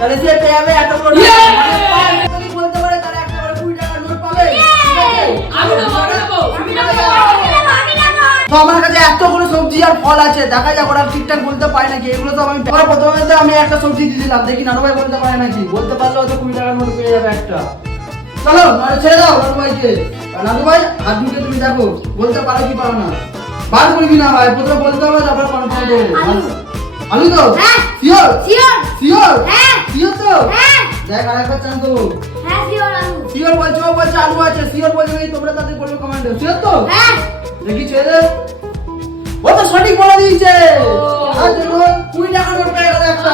তাহলে সে পেয়ে যাবে এত বড় যদি বলতে পারে তাহলে একটা করে 20 টাকার নোট পাবে। আমি দেবো। তো আমার কাছে এতগুলো সবজি আর ফল আছে, দেখা যাক ওরা ঠিকঠাক বলতে পারে নাকি। এগুলো তো আমি প্রথমে তো আমি একটা সবজি দিয়ে দিলাম, দেখি নানু ভাই বলতে পারে নাকি। বলতে পারলে হয়তো 20 টাকার নোট পেয়ে যাবে একটা। চলো ছেড়ে দাও নানু ভাইকে। নানু ভাই হাত মুখে তুমি দেখো বলতে পারো কি পারো না। বার করবি না ভাই, প্রথমে বলতে হবে তারপর কনফার্ম দেবো। আলু তো শিওর শিওর শিওর তো দেখ আরেকবার চান তো শিওর বলছো, ও বলছে আলু আছে। শিওর বলছো তোমরা তাদের বলবে কমেন্টে। শিওর তো দেখি ছেড়ে ও তো সঠিক বলে দিয়েছে। আর দেখো 20 টাকা নোট পেয়ে গেল একটা।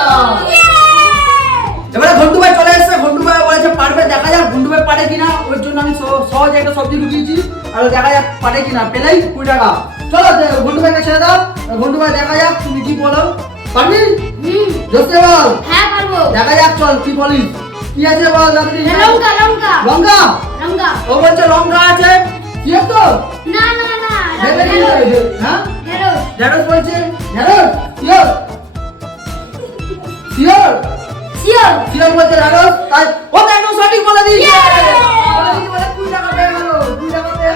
এবারে ঘন্টু ভাই চলে এসেছে। ঘন্টু ভাই বলেছে পারবে, দেখা যাক ঘন্টু ভাই পারে কিনা। ওর জন্য আমি সহজে একটা সবজি ঢুকিয়েছি, আর দেখা যাক পারে কিনা। পেলেই 20 টাকা। চলো ঘন্টু ভাইকে ছেড়ে দাও। ঘন্টু ভাই দেখা যাক তুমি কি বলো, পারবি? জোসে বল। হ্যাঁ পারবো। দেখা যাক চল কি বলিস। কি আছে বল দাদি? লঙ্কা লঙ্কা লঙ্কা লঙ্কা। ও বলছে লঙ্কা আছে। কি তো না না না হ্যাঁ ঢেঁড়স ঢেঁড়স বলছে। ঢেঁড়স শিওর শিওর শিওর শিওর বলছে ঢেঁড়স। তাই ও তো একদম সঠিক বলে দিয়েছে। বলে 20 টাকা পেয়ে গেল। 20 টাকা পেয়ে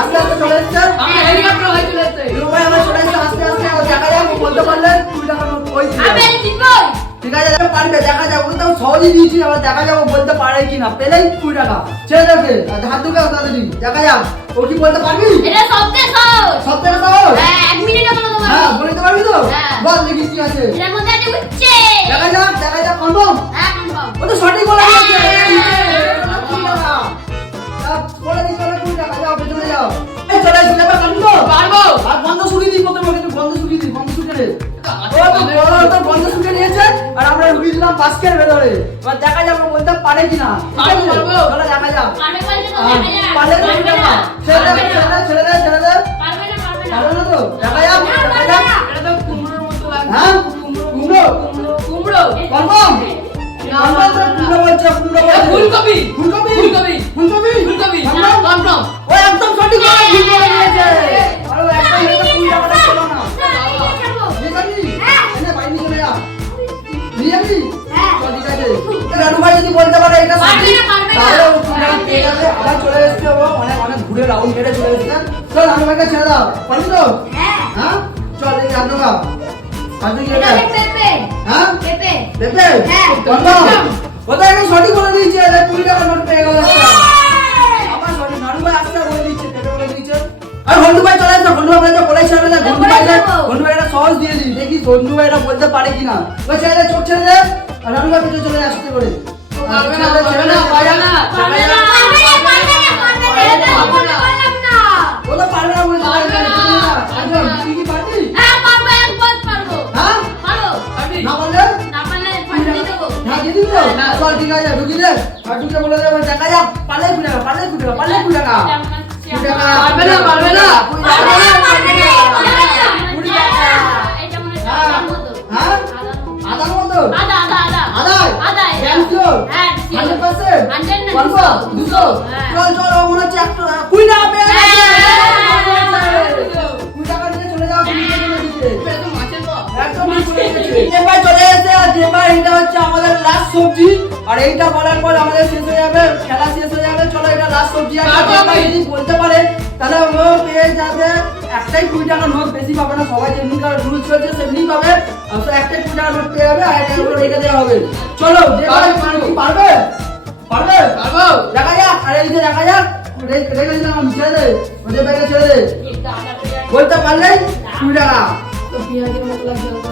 আস্তে আস্তে চলে এসছে। আমি হেলিকপ্টার হয়ে চলে এসেছে। ভাই আমার চলে এসছে আস্তে আস্তে। দেখা যাক ও বলতে পারলে 20 টাকা ওই আমি জিতবই। ঠিক আছে পারবে, দেখা যাক। ও তো সহজেই দিয়েছি, আবার দেখা যাক ও বলতে পারে কিনা। পেলেই 20 টাকা ছেড়ে দেবে। হাত দুটো তাড়াতাড়ি দেখা যাক ও কি বলতে পারবি। এটা সবচেয়ে সহজ। সবথেকে সহজ। হ্যাঁ 1 মিনিটে বলে দেবো। হ্যাঁ বলতে পারবি তো? হ্যাঁ। বল দেখি কি আছে। এর মধ্যে আছে উচ্ছে। দেখা যাক কনফার্ম। হ্যাঁ কনফার্ম। ও তো সঠিক বলে দিয়েছে। বলে দিই চলে 20 টাকা। যাও পেছনে যাও। এই চলে এসে যাবে কাটবো। পারবো। আর বন্ধ শুকিয়ে দিই প্রথমে, কিন্তু বন্ধ শুকিয়ে দিই। বন্ধ শুকিয়ে দে। ও তো বন্ধ শুকিয়ে নিয়েছে আর আমরা ঢুকিয়ে দিলাম বাস্কের ভেতরে। এবার দেখা যাক ও বলতে পারে কিনা। পারবো, পারবো। চলো দেখা যাক। পারবে বলতে তো দেখা যাক। পারলে 20 টাকা। ছেড়ে দে ছেড়ে দে ছেড়ে দে। পারবে না পারবে না। পারবে না তো? দেখা যাক দেখা যাক। এটা তো কুমড়োর মতো লাগছে। হ্যাঁ কুমড়ো কুমড়ো। কনফার্ম। কনফার্ম তো কুমড়ো বলছে কুমড়ো বলছে। ফুলকপি। ফুলকপি ফুলকপি। ফুলকপি ফুলকপি। কনফার্ম। কনফার্ম। ও একদম সঠিক বলে দিয়েছে। আরে একদম এটা 20 টাকাটা ছিল না। নিয়ে যাবি? এনে বাইরে নিয়ে চলে যা। নিয়ে যাবি? হ্যাঁ। চল ঠিক আছে। রানু ভাই যদি বলতে পারে এটা পারবে সঠিক, না, পারবে না। তাহলে ও 20 টাকা পেয়ে যাবে। আবার চলে এসছে ও অনেক ঘুরে রাউন্ড মেরে চলে এসছে। চল রানু ভাইকে ছেড়ে দাও। পারবি তো? হ্যাঁ। হ্যাঁ চল এই রানু ভাই। আজকে কি এটা এটা? পেঁপে। হ্যাঁ পেঁপে। পেঁপে? হ্যাঁ। কনফার্ম। ও তো একদম সঠিক বলে দিয়েছে। 20 টাকা নোট পেয়ে গেল একটা। আবার সঠিক নানু ভাই আসতে বলে দিচ্ছে, পেঁপে বলে দিচ্ছে। আর ঘন্টু ভাই চলে আসছে। ঘন্টু ভাই বলেছে আমি না ঘন্টু ভাই এটা সহজ দিয়ে দিই। দেখি ঘন্টু ভাই এটা বলতে পারে কিনা। ওই ছেড়ে দে চোখ ছেড়ে দে। আর নানু ভাই পিছনে চলে আসতে করে। পারবে না, পারবে না, পারবে না। পারবে না পারবে না পারবে না। এটা তো বললাম না। ও তো পারবে না বলে পারবে না। আচ্ছা তুই কি পারবি? হ্যাঁ পারবো, একবার পারবো। হ্যাঁ পারবো। পারবি? না বললে না পারলে ফাটিয়ে দেবো। হ্যাঁ দিয়ে দিবি তো? চল ঠিক আছে ঢুকি দে। আর ঢুকে বলে দেবো দেখা যাক পারলে 20 টাকা পারলে 20 টাকা পারলে 20 টাকা। পারবে না, পারবে না। পারবে না পারবে না। 20 টাকা। এটা মনে হয় আদার মতো। হ্যাঁ আদার মতো আদা আদা আদা। আদায় আদা। জ্ঞান শিওর? হ্যাঁ, শিওর। 100%? 100 না, কনফার্ম? 200? হ্যাঁ। চল চল ও মনে হচ্ছে 20 টাকা পেয়ে গেছে। হ্যাঁ। 20 টাকা নিয়ে চলে যাও তুমি চলে দিতে। এটা তো মাছের পা। একদম ঠিক বলে দিয়েছে। এবার চলে এসেছে আর এবার এটা হচ্ছে আমাদের লাস্ট সবজি। আর এইটা বলার পর আমাদের শেষ হয়ে যাবে, খেলা শেষ হয়ে যাবে। চলো এটা লাস্ট সবজি। আর পারবো এবার আমি। যদি বলতে পারে তাহলে ও পেয়ে যাবে একটাই 20 টাকা নোট, বেশি পাবে না। সবাই যেমনি রুল চলছে সেমনি পাবে। আর তো একটাই 20 টাকা নোট পেয়ে যাবে আর এটার উপর এটা দেওয়া হবে। চলো যে পারবো, পারবে পারবো। পারবে পারবে পারবো। দেখা যাক। আর এই যে দেখা যাক রেখে দিলাম আমি। ছেড়ে দে ওদের ব্যাগে ছেড়ে দে। বলতে পারলেই 20 টাকা।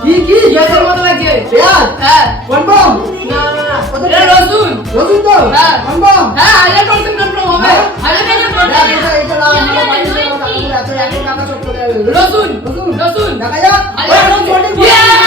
কি কি পেঁয়াজের মতো লাগছে। পেঁয়াজ হ্যাঁ। কনফার্ম? না, না, না। কত এটা রসুন। রসুন তো হ্যাঁ। কনফার্ম? হ্যাঁ, 1000% confirm হবে। 1000% confirm হবে। রসুন। রসুন। দেখা যাক। আরে, একদম সঠিক বলে Yeah!